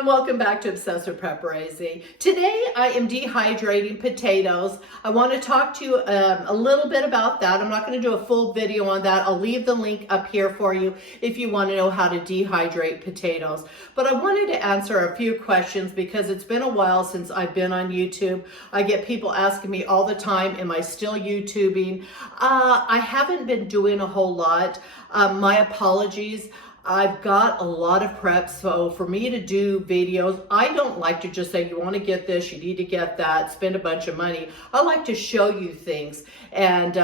and welcome back to Obsessed with Preparation. Today I am dehydrating potatoes. I want to talk to you a little bit about that. I'm not going to do a full video on that. I'll leave the link up here for you if you want to know how to dehydrate potatoes. But I wanted to answer a few questions because it's been a while since I've been on YouTube. I get people asking me all the time, am I still YouTubing? I haven't been doing a whole lot. My apologies. I've got a lot of prep, so for me to do videos, I don't like to just say, you want to get this, you need to get that, spend a bunch of money. I like to show you things and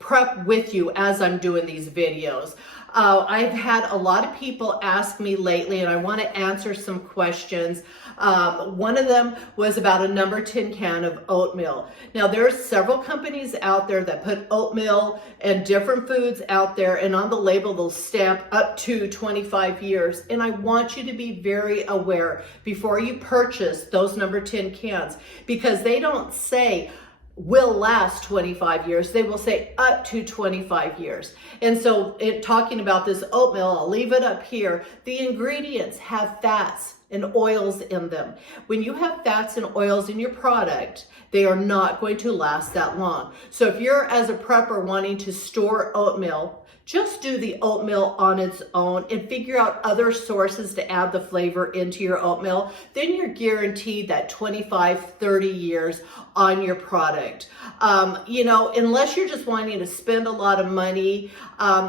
prep with you as I'm doing these videos. I've had a lot of people ask me lately, and I want to answer some questions. One of them was about a number 10 can of oatmeal. Now, there's several companies out there that put oatmeal and different foods out there, and on the label, they'll stamp up to 25 years. And I want you to be very aware before you purchase those number 10 cans, because they don't say will last 25 years. They will say up to 25 years. And so talking about this oatmeal, I'll leave it up here. The ingredients have fats and oils in them. When you have fats and oils in your product, they are not going to last that long. So if you're, as a prepper, wanting to store oatmeal, just do the oatmeal on its own and figure out other sources to add the flavor into your oatmeal. Then you're guaranteed that 25, 30 years on your product. Unless you're just wanting to spend a lot of money,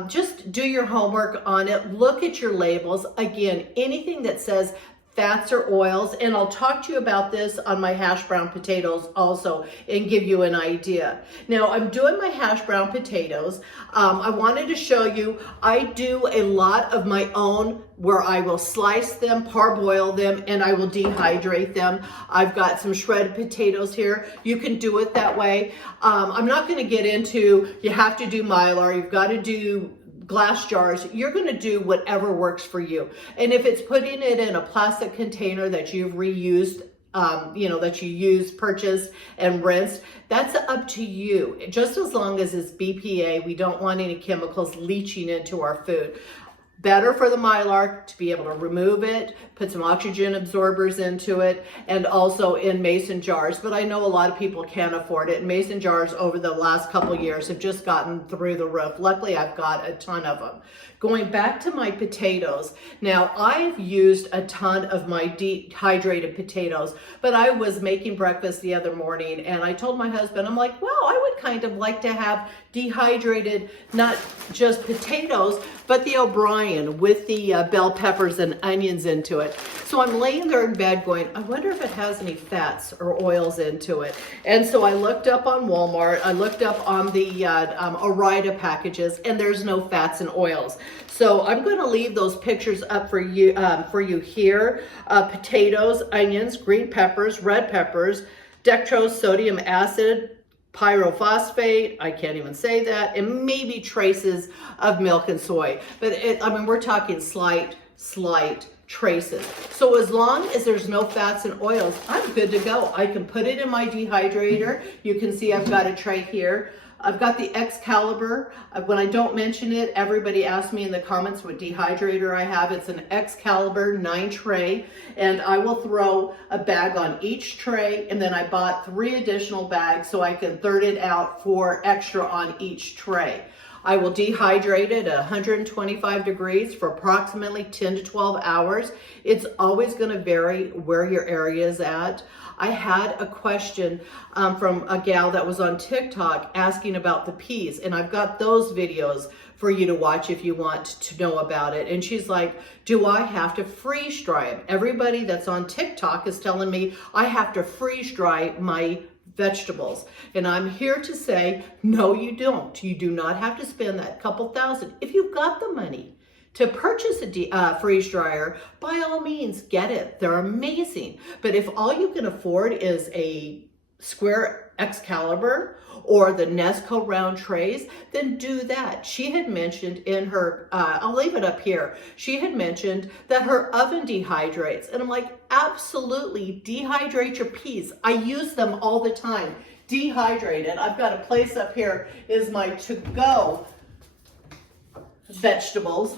just do your homework on it. Look at your labels. Again, anything that says fats or oils, and I'll talk to you about this on my hash brown potatoes also and give you an idea. Now, I'm doing my hash brown potatoes. I wanted to show you, I do a lot of my own where I will slice them, parboil them, and I will dehydrate them. I've got some shredded potatoes here. You can do it that way. I'm not going to get into, you have to do Mylar, you've got to do glass jars. You're going to do whatever works for you. And if it's putting it in a plastic container that you've reused, that you used, purchased, and rinsed, that's up to you. Just as long as it's BPA, we don't want any chemicals leaching into our food. Better for the Mylar to be able to remove it, put some oxygen absorbers into it, and also in mason jars. But I know a lot of people can't afford it. Mason jars over the last couple of years have just gotten through the roof. Luckily, I've got a ton of them. Going back to my potatoes, now I've used a ton of my dehydrated potatoes, but I was making breakfast the other morning and I told my husband, I'm like, well, I would kind of like to have dehydrated, not just potatoes, but the O'Brien with the bell peppers and onions into it. So I'm laying there in bed going, I wonder if it has any fats or oils into it. And so I looked up on Walmart, I looked up on the Orida packages, and there's no fats and oils. So I'm going to leave those pictures up for you here. Potatoes, onions, green peppers, red peppers, dextrose, sodium acid, pyrophosphate, I can't even say that, and maybe traces of milk and soy. But we're talking slight traces. So as long as there's no fats and oils, I'm good to go. I can put it in my dehydrator. You can see I've got a tray here. I've got the Excalibur. When I don't mention it, everybody asks me in the comments what dehydrator I have. It's an Excalibur 9 tray, and I will throw a bag on each tray, and then I bought 3 additional bags so I can third it out for extra on each tray. I will dehydrate it at 125 degrees for approximately 10 to 12 hours. It's always going to vary where your area is at. I had a question from a gal that was on TikTok asking about the peas, and I've got those videos for you to watch if you want to know about it. And she's like, do I have to freeze dry them? Everybody that's on TikTok is telling me I have to freeze dry my vegetables. And I'm here to say, no, you don't. You do not have to spend that couple thousand. If you've got the money to purchase a freeze dryer, by all means, get it. They're amazing. But if all you can afford is a square Excalibur or the Nesco round trays, then do that. She had mentioned in her, I'll leave it up here, she had mentioned that her oven dehydrates. And I'm like, absolutely, dehydrate your peas. I use them all the time. Dehydrated. I've got a place up here, is my to-go vegetables.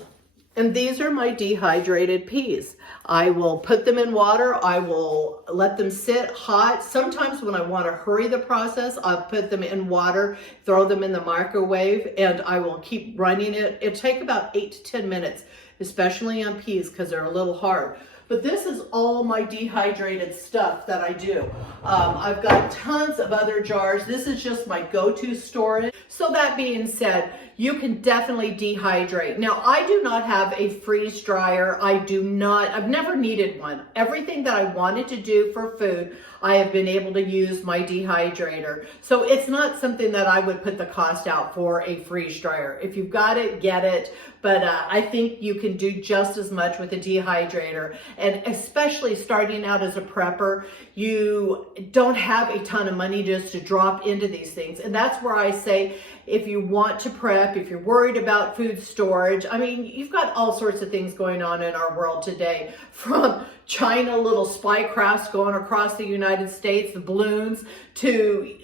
And these are my dehydrated peas. I will put them in water. I will let them sit hot. Sometimes when I want to hurry the process, I'll put them in water, throw them in the microwave, and I will keep running it. It'll take about 8 to 10 minutes, especially on peas because they're a little hard. But this is all my dehydrated stuff that I do. I've got tons of other jars. This is just my go-to storage. So that being said, you can definitely dehydrate. Now, I do not have a freeze dryer. I've never needed one. Everything that I wanted to do for food, I have been able to use my dehydrator. So it's not something that I would put the cost out for a freeze dryer. If you've got it, get it. But I think you can do just as much with a dehydrator. And especially starting out as a prepper, you don't have a ton of money just to drop into these things. And that's where I say, if you want to prep, if you're worried about food storage, I mean, you've got all sorts of things going on in our world today, from China little spy crafts going across the United States, the balloons, to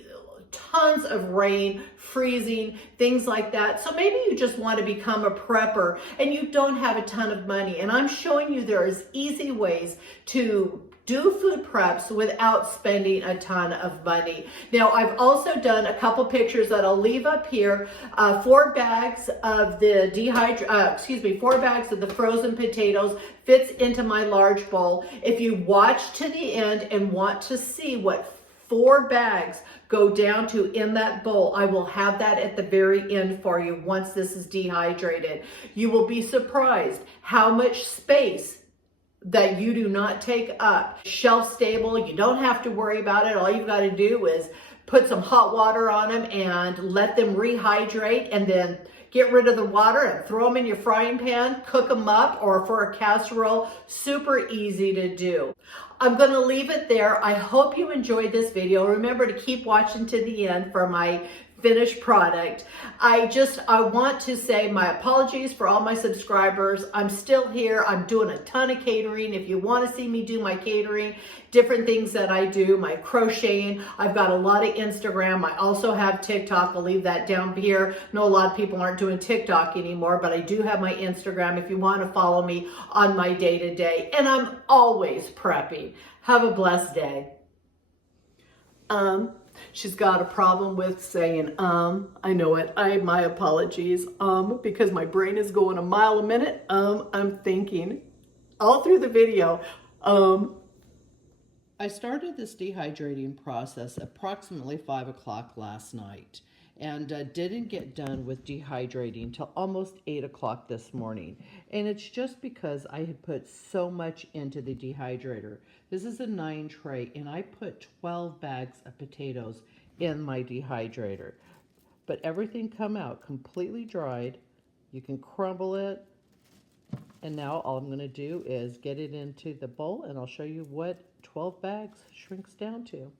tons of rain, freezing, things like that. So maybe you just want to become a prepper and you don't have a ton of money. And I'm showing you there's easy ways to do food preps without spending a ton of money. Now, I've also done a couple pictures that I'll leave up here. 4 bags of the 4 bags of the frozen potatoes fits into my large bowl. If you watch to the end and want to see what 4 bags go down to in that bowl, I will have that at the very end for you once this is dehydrated. You will be surprised how much space that you do not take up. Shelf stable, you don't have to worry about it. All you've got to do is put some hot water on them and let them rehydrate, and then get rid of the water and throw them in your frying pan, cook them up, or for a casserole. Super easy to do. I'm going to leave it there. I hope you enjoyed this video. Remember to keep watching to the end for my finished product. I want to say my apologies for all my subscribers. I'm still here. I'm doing a ton of catering. If you want to see me do my catering, different things that I do, my crocheting, I've got a lot of Instagram. I also have TikTok. I'll leave that down here. I know a lot of people aren't doing TikTok anymore, but I do have my Instagram if you want to follow me on my day-to-day. And I'm always prepping. Have a blessed day. She's got a problem with saying, I know it. My apologies. Because my brain is going a mile a minute. I'm thinking all through the video. I started this dehydrating process approximately 5 o'clock last night, and didn't get done with dehydrating till almost 8 o'clock this morning. And it's just because I had put so much into the dehydrator. This is a 9 tray, and I put 12 bags of potatoes in my dehydrator. But everything come out completely dried. You can crumble it. And now all I'm going to do is get it into the bowl, and I'll show you what 12 bags shrinks down to.